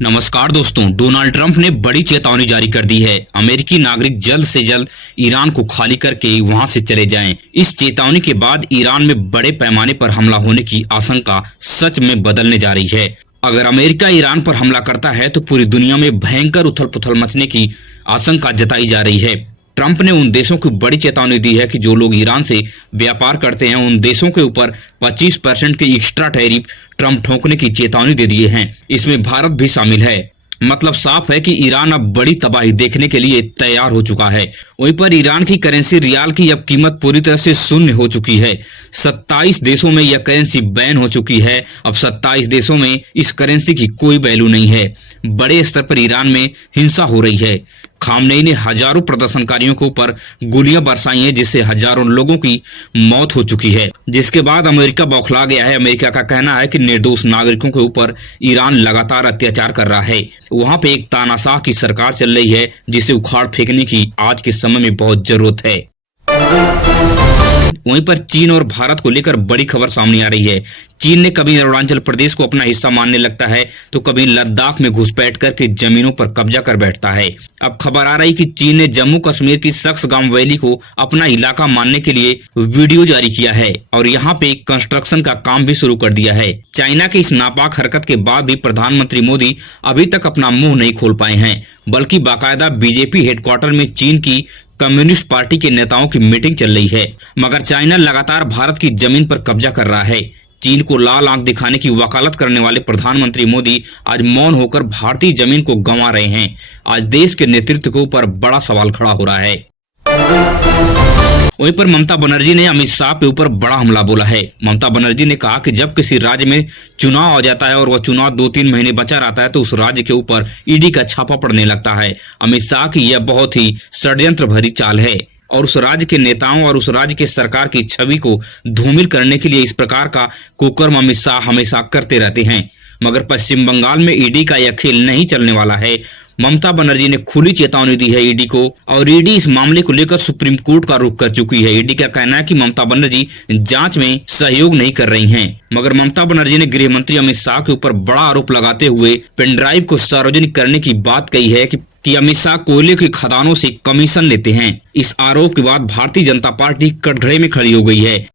नमस्कार दोस्तों, Donald Trump ने बड़ी चेतावनी जारी कर दी है। अमेरिकी नागरिक जल्द से जल्द ईरान को खाली करके वहां से चले जाएं। इस चेतावनी के बाद ईरान में बड़े पैमाने पर हमला होने की आशंका सच में बदलने जा रही है। अगर अमेरिका ईरान पर हमला करता है तो पूरी दुनिया में भयंकर उथल-पुथल मचने की आशंका जताई जा रही है। ट्रंप ने उन देशों को बड़ी चेतावनी दी है कि जो लोग ईरान से व्यापार करते हैं उन देशों के ऊपर 25% के एक्स्ट्रा टैरिफ ट्रंप ठोकने की चेतावनी दे दिए हैं। इसमें भारत भी शामिल है। मतलब साफ है कि ईरान अब बड़ी तबाही देखने के लिए तैयार हो चुका है। वहीं पर ईरान की करेंसी रियाल की अब कीमत पूरी तरह से शून्य हो चुकी है। 27 देशों में यह करेंसी बैन हो चुकी है। अब 27 देशों में इस करेंसी की कोई वैल्यू नहीं है। बड़े स्तर पर ईरान में हिंसा हो रही है। खामनेई ने हजारों प्रदर्शनकारियों के ऊपर गोलियां बरसाई हैं, जिससे हजारों लोगों की मौत हो चुकी है। जिसके बाद अमेरिका बौखला गया है। अमेरिका का कहना है कि निर्दोष नागरिकों के ऊपर ईरान लगातार अत्याचार कर रहा है। वहां पे एक तानाशाह की सरकार चल रही है, जिसे उखाड़ फेंकने की आज के समय में बहुत जरूरत है। वहीं पर चीन और भारत को लेकर बड़ी खबर सामने आ रही है। चीन ने कभी अरुणाचल प्रदेश को अपना हिस्सा मानने लगता है तो कभी लद्दाख में घुसपैठ करके जमीनों पर कब्जा कर बैठता है। अब खबर आ रही कि चीन ने जम्मू कश्मीर की सक्सगाम वैली को अपना इलाका मानने के लिए वीडियो जारी किया है और यहाँ पे कंस्ट्रक्शन का काम भी शुरू कर दिया है। चाइना की इस नापाक हरकत के बाद भी प्रधानमंत्री मोदी अभी तक अपना मुंह नहीं खोल पाए हैं, बल्कि बाकायदा बीजेपी हेडक्वार्टर में चीन की कम्युनिस्ट पार्टी के नेताओं की मीटिंग चल रही है। मगर चाइना लगातार भारत की जमीन पर कब्जा कर रहा है। चीन को लाल आंख दिखाने की वकालत करने वाले प्रधानमंत्री मोदी आज मौन होकर भारतीय जमीन को गंवा रहे हैं। आज देश के नेतृत्व के ऊपर बड़ा सवाल खड़ा हो रहा है। वहीं पर ममता बनर्जी ने अमित शाह के ऊपर बड़ा हमला बोला है। ममता बनर्जी ने कहा कि जब किसी राज्य में चुनाव आ जाता है और वह चुनाव 2-3 महीने बचा रहता है तो उस राज्य के ऊपर ईडी का छापा पड़ने लगता है। अमित शाह की यह बहुत ही षड्यंत्र भरी चाल है और उस राज्य के नेताओं और उस राज्य के सरकार की छवि को धूमिल करने के लिए इस प्रकार का कुकर्म अमित शाह हमेशा करते रहते हैं। मगर पश्चिम बंगाल में ईडी का यह खेल नहीं चलने वाला है। ममता बनर्जी ने खुली चेतावनी दी है ईडी को और ईडी इस मामले को लेकर सुप्रीम कोर्ट का रुख कर चुकी है। ईडी का कहना है कि ममता बनर्जी जांच में सहयोग नहीं कर रही हैं। मगर ममता बनर्जी ने गृह मंत्री अमित शाह के ऊपर बड़ा आरोप लगाते हुए पेनड्राइव को सार्वजनिक करने की बात कही है कि अमित शाह कोयले की खदानों से कमीशन लेते हैं। इस आरोप के बाद भारतीय जनता पार्टी कटघरे में खड़ी हो गई है।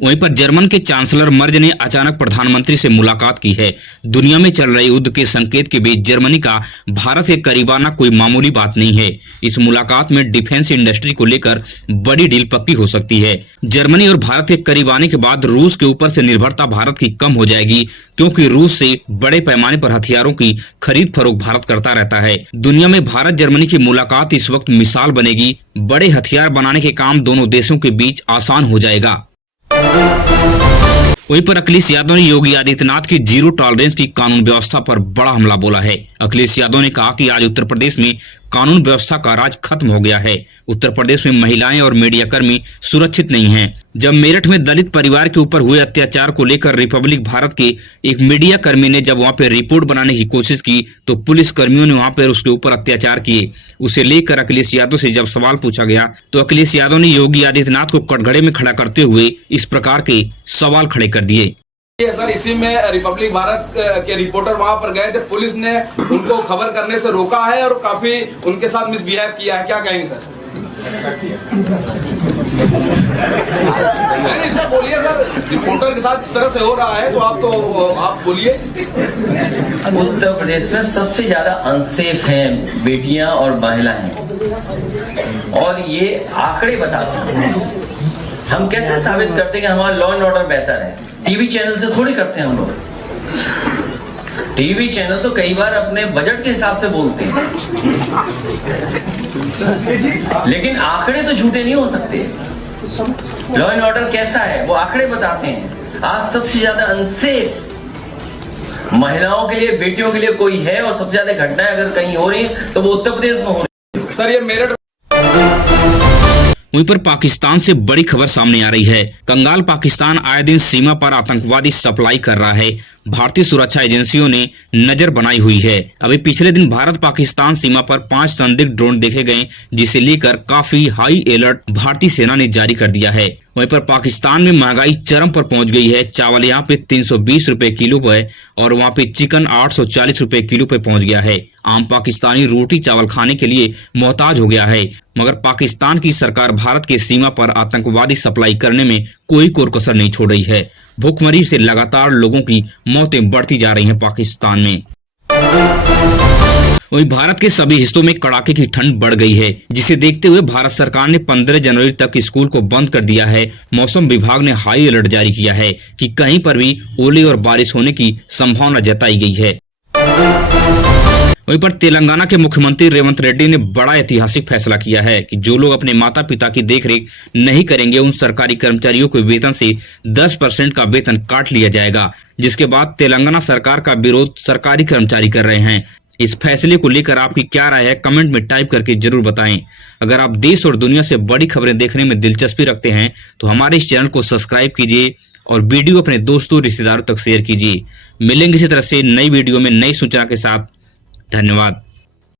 वहीं पर जर्मन के चांसलर मर्ज ने अचानक प्रधानमंत्री से मुलाकात की है। दुनिया में चल रहे युद्ध के संकेत के बीच जर्मनी का भारत के करीब आना कोई मामूली बात नहीं है। इस मुलाकात में डिफेंस इंडस्ट्री को लेकर बड़ी डील पक्की हो सकती है। जर्मनी और भारत के करीब आने के बाद रूस के ऊपर से निर्भरता भारत की कम हो जाएगी, क्योंकि रूस से बड़े पैमाने पर हथियारों की खरीद फरोख्त भारत करता रहता है। दुनिया में भारत जर्मनी की मुलाकात इस वक्त मिसाल बनेगी। बड़े हथियार बनाने के काम दोनों देशों के बीच आसान हो जाएगा। वहीं पर अखिलेश यादव ने योगी आदित्यनाथ की जीरो टॉलरेंस की कानून व्यवस्था पर बड़ा हमला बोला है। अखिलेश यादव ने कहा कि आज उत्तर प्रदेश में कानून व्यवस्था का राज खत्म हो गया है। उत्तर प्रदेश में महिलाएं और मीडिया कर्मी सुरक्षित नहीं हैं। जब मेरठ में दलित परिवार के ऊपर हुए अत्याचार को लेकर रिपब्लिक भारत के एक मीडिया कर्मी ने जब वहां पे रिपोर्ट बनाने की कोशिश की तो पुलिस कर्मियों ने वहां पर उसके ऊपर अत्याचार किए। उसे लेकर अखिलेश यादव से जब सवाल पूछा गया तो अखिलेश यादव ने योगी आदित्यनाथ को कटघरे में खड़ा करते हुए इस प्रकार के सवाल खड़े कर दिए। सर, इसी में रिपब्लिक भारत के रिपोर्टर वहां पर गए थे। पुलिस ने उनको खबर करने से रोका है और काफी उनके साथ मिसबिहेव किया है। क्या कहेंगे सर? नहीं, बोलिए सर, रिपोर्टर के साथ इस तरह से हो रहा है तो आप बोलिए। उत्तर प्रदेश में सबसे ज्यादा अनसेफ हैं बेटियां और महिलाएं, और ये आंकड़े बताते हैं। हम कैसे साबित करते हैं कि हमारा लॉ एंड ऑर्डर बेहतर है? टीवी चैनल से थोड़ी करते हैं हम लोग। टीवी चैनल तो कई बार अपने बजट के हिसाब से बोलते हैं, लेकिन आंकड़े तो झूठे नहीं हो सकते। लॉ एंड ऑर्डर कैसा है वो आंकड़े बताते हैं। आज सबसे ज्यादा अनसेफ महिलाओं के लिए, बेटियों के लिए कोई है, और सबसे ज्यादा घटनाएं अगर कहीं हो रही है तो वो उत्तर प्रदेश में हो रही है। सर, ये मेरठ वहीं पर पाकिस्तान से बड़ी खबर सामने आ रही है। कंगाल पाकिस्तान आए दिन सीमा पर आतंकवादी सप्लाई कर रहा है। भारतीय सुरक्षा एजेंसियों ने नजर बनाई हुई है। अभी पिछले दिन भारत पाकिस्तान सीमा पर 5 संदिग्ध ड्रोन देखे गए, जिसे लेकर काफी हाई अलर्ट भारतीय सेना ने जारी कर दिया है। वहीं पर पाकिस्तान में महंगाई चरम पर पहुंच गई है। चावल यहाँ पे 320 रुपए किलो पे और वहाँ पे चिकन 840 रुपए किलो पे पहुंच गया है। आम पाकिस्तानी रोटी चावल खाने के लिए मोहताज हो गया है, मगर पाकिस्तान की सरकार भारत की सीमा पर आतंकवादी सप्लाई करने में कोई कोर कसर नहीं छोड़ रही है। भूखमरी से लगातार लोगों की मौतें बढ़ती जा रही हैं पाकिस्तान में। वहीं भारत के सभी हिस्सों में कड़ाके की ठंड बढ़ गई है, जिसे देखते हुए भारत सरकार ने 15 जनवरी तक स्कूल को बंद कर दिया है। मौसम विभाग ने हाई अलर्ट जारी किया है कि कहीं पर भी ओले और बारिश होने की संभावना जताई गई है। वहीं पर तेलंगाना के मुख्यमंत्री रेवंत रेड्डी ने बड़ा ऐतिहासिक फैसला किया है कि जो लोग अपने माता पिता की देखरेख नहीं करेंगे, उन सरकारी कर्मचारियों के वेतन से 10% का वेतन काट लिया जाएगा। जिसके बाद तेलंगाना सरकार का विरोध सरकारी कर्मचारी कर रहे हैं। इस फैसले को लेकर आपकी क्या राय है, कमेंट में टाइप करके जरूर बताएं। अगर आप देश और दुनिया से बड़ी खबरें देखने में दिलचस्पी रखते हैं तो हमारे इस चैनल को सब्सक्राइब कीजिए और वीडियो अपने दोस्तों रिश्तेदारों तक शेयर कीजिए। मिलेंगे इसी तरह से नई वीडियो में नई सूचना के साथ। धन्यवाद।